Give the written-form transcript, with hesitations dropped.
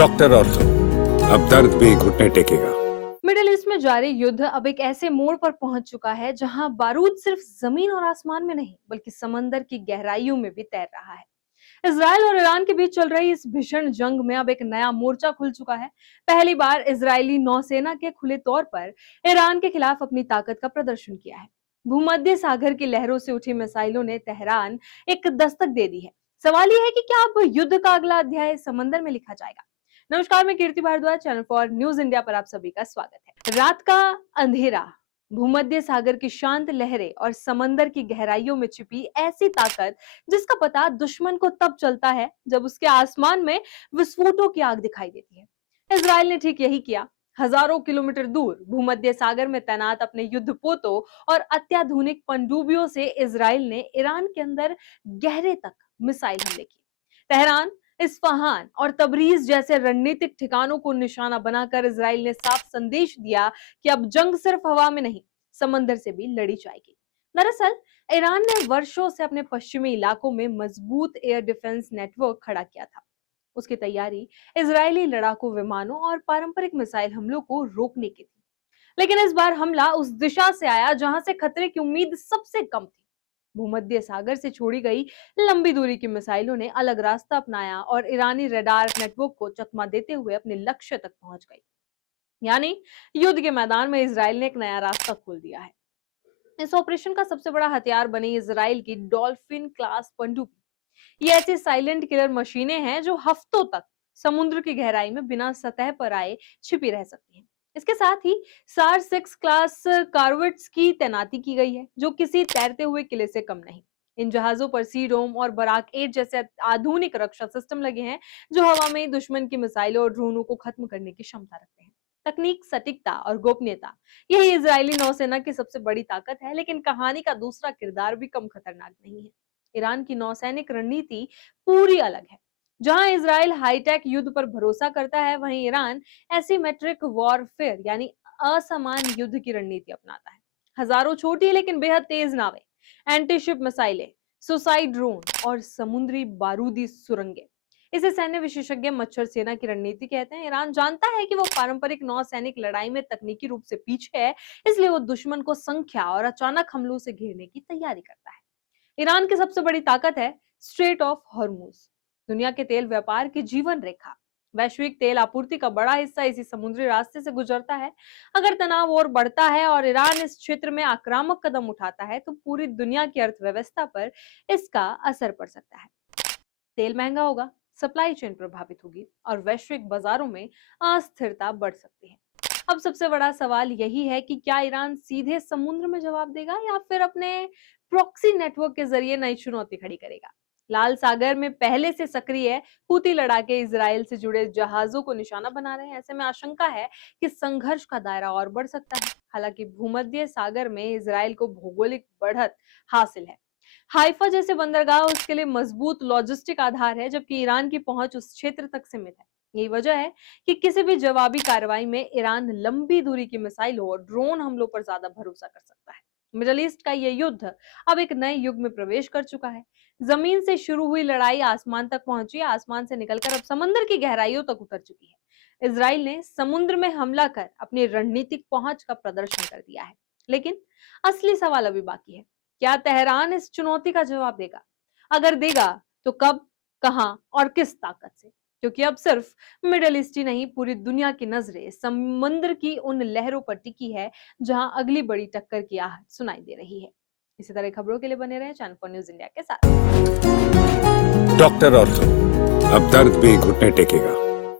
Doctor और तो अब दर्द भी घुटने टेकेगा। मिडिल ईस्ट में जारी युद्ध अब एक ऐसे मोड़ पर पहुंच चुका है जहां बारूद सिर्फ जमीन और आसमान में नहीं बल्कि समंदर की गहराइयों में भी तैर रहा है। इजराइल और ईरान के बीच चल रही इस भीषण जंग में अब एक नया मोर्चा खुल चुका है। पहली बार इजरायली नौसेना के खुले तौर पर ईरान के खिलाफ अपनी ताकत का प्रदर्शन किया है। भूमध्य सागर की लहरों से उठी मिसाइलों ने तेहरान एक दस्तक दे दी है। सवाल यह है कि क्या अब युद्ध का अगला अध्याय समंदर में लिखा जाएगा। नमस्कार, मैं Kirti Bhardwaj, channel for news India पर आप सभी का स्वागत है। रात का अंधेरा, भूमध्य सागर की शांत लहरें और समंदर की गहराइयों में छिपी ऐसी ताकत जिसका पता दुश्मन को तब चलता है जब उसके आसमान में विस्फोटों की आग दिखाई देती है। इजराइल ने ठीक यही किया। हजारों किलोमीटर दूर भूमध्य सागर में तैनात अपने युद्धपोतों और अत्याधुनिक पनडुब्बियों से इजराइल ने ईरान के अंदर गहरे तक मिसाइल हमले किए। तेहरान, इस्फहान और तबरीज जैसे रणनीतिक ठिकानों को निशाना बनाकर इजराइल ने साफ संदेश दिया कि अब जंग सिर्फ हवा में नहीं, समंदर से भी लड़ी जाएगी। दरअसल ईरान ने वर्षों से अपने पश्चिमी इलाकों में मजबूत एयर डिफेंस नेटवर्क खड़ा किया था। उसकी तैयारी इजरायली लड़ाकू विमानों और पारंपरिक मिसाइल हमलों को रोकने की थी। लेकिन इस बार हमला उस दिशा से आया जहां से खतरे की उम्मीद सबसे कम थी। भूमध्य सागर से छोड़ी गई लंबी दूरी की मिसाइलों ने अलग रास्ता अपनाया और ईरानी रडार नेटवर्क को चकमा देते हुए अपने लक्ष्य तक पहुंच गई। यानी युद्ध के मैदान में इजराइल ने एक नया रास्ता खोल दिया है। इस ऑपरेशन का सबसे बड़ा हथियार बनी इजराइल की डॉल्फिन क्लास पनडुब्बी। ये ऐसी साइलेंट किलर मशीनें हैं जो हफ्तों तक समुद्र की गहराई में बिना सतह पर आए छिपी रह सकती हैं। इसके साथ ही सार 6 क्लास कार्वेट्स की तैनाती की गई है जो किसी तैरते हुए किले से कम नहीं। इन जहाजों पर सी डोम और बराक 8 जैसे आधुनिक रक्षा सिस्टम लगे हैं जो हवा में दुश्मन की मिसाइलों और ड्रोनों को खत्म करने की क्षमता रखते हैं। तकनीक, सटीकता और गोपनीयता, यही इजरायली नौसेना की सबसे बड़ी ताकत है। लेकिन कहानी का दूसरा किरदार भी कम खतरनाक नहीं है। ईरान की नौसैनिक रणनीति पूरी अलग है। जहां इजराइल हाईटेक युद्ध पर भरोसा करता है, वहीं ईरान एसिमेट्रिक वॉरफेयर यानी असमान युद्ध की रणनीति अपनाता है। हजारों छोटी लेकिन बेहद तेज नावें, एंटीशिप मिसाइलें, सुसाइड ड्रोन और समुद्री बारूदी सुरंगें, इसे सैन्य विशेषज्ञ मच्छर सेना की रणनीति कहते हैं। ईरान जानता है कि वो पारंपरिक नौसैनिक लड़ाई में तकनीकी रूप से पीछे है, इसलिए वो दुश्मन को संख्या और अचानक हमलों से घेरने की तैयारी करता है। ईरान की सबसे बड़ी ताकत है स्ट्रेट ऑफ हॉर्मुज, दुनिया के तेल व्यापार की जीवन रेखा। वैश्विक तेल आपूर्ति का बड़ा हिस्सा इसी समुद्री रास्ते से गुजरता है। अगर तनाव और बढ़ता है और ईरान इस क्षेत्र में आक्रामक कदम उठाता है तो पूरी दुनिया की अर्थव्यवस्था पर इसका असर पड़ सकता है। तेल महंगा होगा, सप्लाई चेन प्रभावित होगी और वैश्विक बाजारों में अस्थिरता बढ़ सकती है। अब सबसे बड़ा सवाल यही है कि क्या ईरान सीधे समुद्र में जवाब देगा या फिर अपने प्रॉक्सी नेटवर्क के जरिए नई चुनौती खड़ी करेगा। लाल सागर में पहले से सक्रिय हूती लड़ाके इजराइल से जुड़े जहाजों को निशाना बना रहे हैं। ऐसे में आशंका है कि संघर्ष का दायरा और बढ़ सकता है। हालांकि भूमध्य सागर में इजराइल को भौगोलिक बढ़त हासिल है। हाइफा जैसे बंदरगाह उसके लिए मजबूत लॉजिस्टिक आधार है, जबकि ईरान की पहुंच उस क्षेत्र तक सीमित है। यही वजह है कि किसी भी जवाबी कार्रवाई में ईरान लंबी दूरी की मिसाइलों और ड्रोन हमलों पर ज्यादा भरोसा कर सकता है। मिडल ईस्ट का यह युद्ध अब एक नए युग में प्रवेश कर चुका है। जमीन से शुरू हुई लड़ाई आसमान तक पहुंची है, आसमान से निकलकर अब समंदर की गहराइयों तक उतर चुकी है। इजराइल ने समुद्र में हमला कर अपनी रणनीतिक पहुंच का प्रदर्शन कर दिया है। लेकिन असली सवाल अभी बाकी है। क्या तेहरान इस चुनौती का जवाब देगा? अगर देगा तो कब, कहां और किस ताकत से? क्योंकि अब सिर्फ मिडिल ईस्ट ही नहीं, पूरी दुनिया की नजरें समुद्र की उन लहरों पर टिकी है जहां अगली बड़ी टक्कर की आहट सुनाई दे रही है। इसी तरह खबरों के लिए बने रहें चैनल फॉर न्यूज इंडिया के साथ। डॉक्टर और तो अब दर्द भी घुटने टेकेगा।